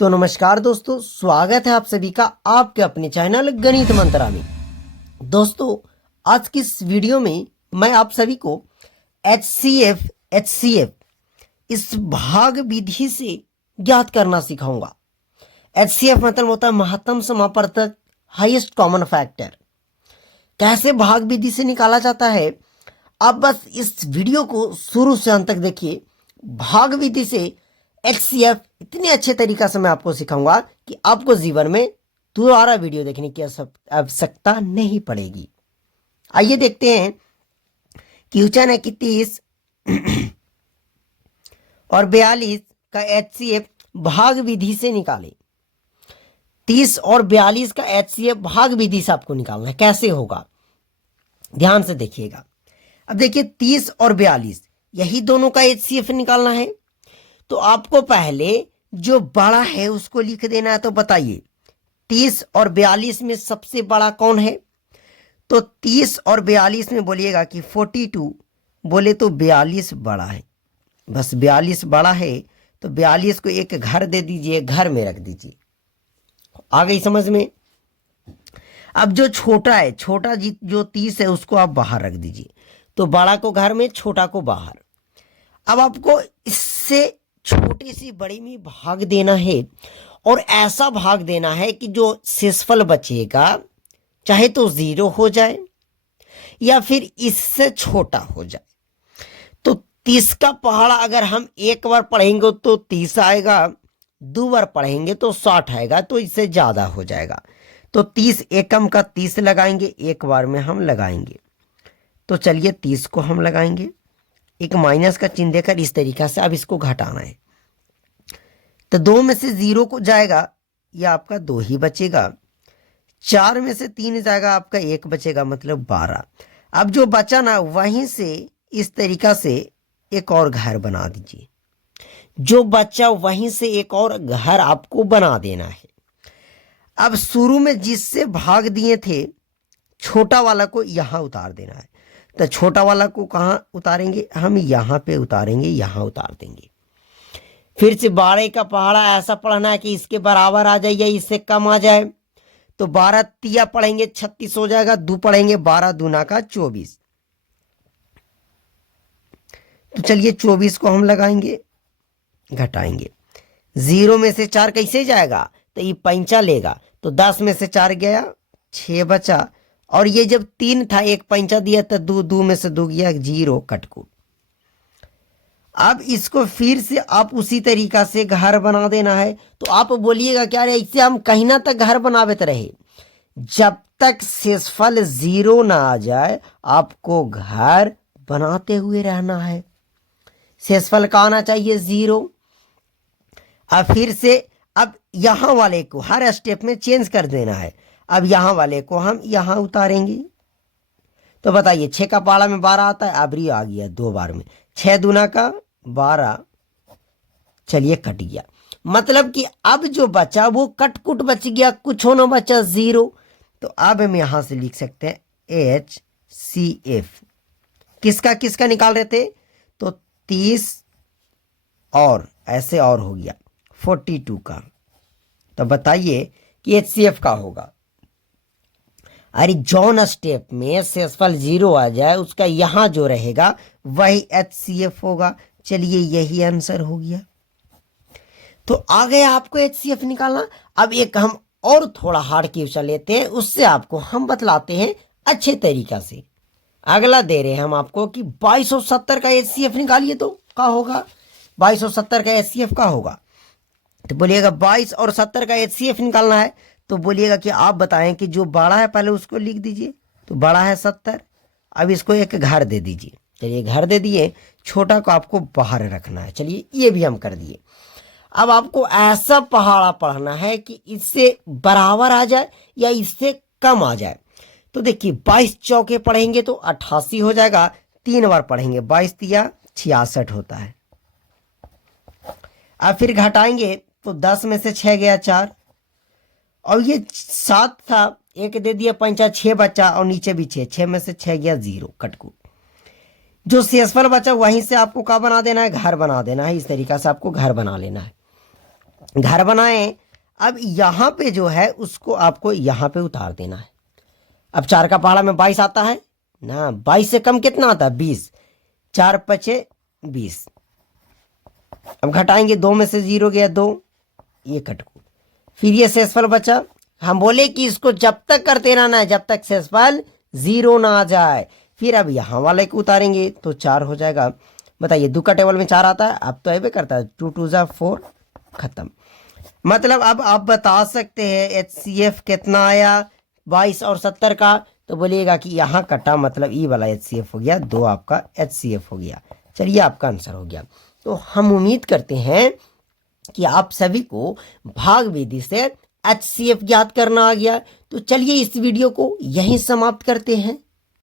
तो नमस्कार दोस्तों, स्वागत है आप सभी का आपके अपने चैनल गणित मंत्रा में। दोस्तों, आज की इस वीडियो में मैं आप सभी को HCF इस भाग विधि से ज्ञात करना सिखाऊंगा। HCF मतलब होता है महत्तम समापवर्तक, हाईएस्ट कॉमन फैक्टर। कैसे भाग विधि से निकाला जाता है, आप बस इस वीडियो को शुरू से अंत तक देखिए। भाग विधि से HCF इतने अच्छे तरीका से मैं आपको सिखाऊंगा कि आपको जीवन में दोबारा वीडियो देखने की आवश्यकता नहीं पड़ेगी। आइए देखते हैं। क्वेश्चन है कि 30 और 42 का HCF भाग विधि से निकाले। 30 और 42 का HCF भाग विधि से आपको निकालना है। कैसे होगा, ध्यान से देखिएगा। अब देखिए, 30 और 42 यही दोनों का HCF निकालना है। तो आपको पहले जो बड़ा है उसको लिख देना है। तो बताइए, 30 और 42 में सबसे बड़ा कौन है? तो 30 और 42 में बोलिएगा कि 42, बोले तो 42 बड़ा है। बस 42 बड़ा है तो 42 को एक घर दे दीजिए, घर में रख दीजिए। आ गई समझ में? अब जो छोटा है, छोटा जो 30 है उसको आप बाहर रख दीजिए। तो बड़ा को घर में, छोटा को बाहर। अब आपको इससे छोटी सी बड़ी में भाग देना है और ऐसा भाग देना है कि जो शेषफल बचेगा चाहे तो 0 हो जाए या फिर इससे छोटा हो जाए। तो 30 का पहाड़ा अगर हम एक बार पढ़ेंगे तो 30 आएगा, 2 बार पढ़ेंगे तो 60 आएगा, तो इससे ज्यादा हो जाएगा। तो 30 एकम का 30 लगाएंगे, एक बार में हम लगाएंगे। तो चलिए 30 को हम लगाएंगे, एक माइनस का चिन्ह देकर इस तरीका से। अब इसको घटाना है तो 2 में से 0 को जाएगा, या आपका 2 ही बचेगा। 4 में से 3 जाएगा, आपका 1 बचेगा, मतलब 12। अब जो बचा ना, वहीं से इस तरीका से एक और घर बना दीजिए। जो बचा वहीं से एक और घर आपको बना देना है। अब शुरू में जिससे भाग दिए थे, छोटा वाला को यहां उतार देना है। तो छोटा वाला को कहां उतारेंगे? हम यहां पे उतारेंगे, यहां उतार देंगे। फिर से 12 का पहाड़ा ऐसा पढ़ना है कि इसके बराबर आ जाए या इससे कम आ जाए। तो 12 तिया पढ़ेंगे 36 हो जाएगा, 2 पढ़ेंगे 12 दूना का 24। तो चलिए 24 को हम लगाएंगे, घटाएंगे। 0 में से 4 कैसे जाएगा? तो ये पंचा लेगा, तो 10 में से 4 गया, 6 बचा। और ये जब 3 था, एक पंचा दिया तो 2 में से 2 गया, 0 कटकूट। अब इसको फिर से आप उसी तरीका से घर बना देना है। तो आप बोलिएगा क्या रे, इससे हम कहीं ना तक घर बनाते रहे। जब तक शेषफल 0 ना आ जाए, आपको घर बनाते हुए रहना है। शेषफल का आना चाहिए 0। अब फिर से अब यहां वाले को हर स्टेप में चेंज कर देना है। अब यहां वाले को हम यहां उतारेंगे। तो बताइए, 6 का पहाड़ा में 12 आता है, अबरी आ गया 2 बार में। 6 दूना का 12, चलिए कट गया। मतलब कि अब जो बचा वो कटकुट बच गया, कुछ होना बचा 0। तो अब हम यहां से लिख सकते हैं HCF। किसका किसका निकाल रहे थे? तो 30 और ऐसे और हो गया 42 का। तो बताइए कि HCF का होगा। अरे जौन स्टेप में शेषफल 0 आ जाए, उसका यहां जो रहेगा वही HCF होगा। चलिए यही आंसर हो गया। तो आ गया आपको HCF निकालना। अब एक हम और थोड़ा हार्ड क्वेश्चन लेते हैं, उससे आपको हम बतलाते हैं अच्छे तरीका से। अगला दे रहे हैं हम आपको कि 2270 का HCF निकालिए। तो क्या होगा? 2270 का HCF का होगा। तो बोलिएगा 22 और 70 का HCF निकालना है। तो बोलिएगा कि आप बताएं कि जो बड़ा है पहले उसको लिख दीजिए। तो बड़ा है 70, अब इसको एक घर दे दीजिए। चलिए घर दे दिए, छोटा को आपको बाहर रखना है। चलिए ये भी हम कर दिए। अब आपको ऐसा पहाड़ा पढ़ना है कि इससे बराबर आ जाए या इससे कम आ जाए। तो देखिए 22 चौके पढ़ेंगे तो 88 हो जाएगा, 3 बार पढ़ेंगे, 22 तिया 66 होता है। अब फिर घटाएंगे तो 10 में से 6 गया 4, और ये 7 था, एक दे दिया पंचा, 6 बचा, और नीचे भी 6 में से 6 गया 0 कटकूट। जो शेषफल बचा वहीं से आपको क्या बना देना है? घर बना देना है। इस तरीका से आपको घर बना लेना है। घर बनाए। अब यहाँ पे जो है उसको आपको यहाँ पे उतार देना है। अब 4 का पहाड़ा में 22 आता है ना, 22 से कम कितना आता है 20, 4 पचे 20। अब घटाएंगे, 2 में से 0 गया 2, ये कट को, फिर ये शेषफल बचा। हम बोले कि इसको जब तक करते रहना है जब तक शेषफल 0 ना आ जाए। फिर अब यहाँ वाले को उतारेंगे तो 4 हो जाएगा। बताइए 2 का टेबल में 4 आता है, अब तो ऐसे करता है, 2 2 जा 4, खत्म। मतलब अब आप बता सकते हैं HCF कितना आया 22 और 70 का, तो बोलिएगा कि यहाँ कटा मतलब ई वाला HCF हो गया, 2 आपका HCF हो गया। चलिए आपका आंसर हो गया। तो हम उम्मीद करते हैं कि आप सभी को भाग विधि से HCF ज्ञात करना आ गया। तो चलिए इस वीडियो को यहीं समाप्त करते हैं।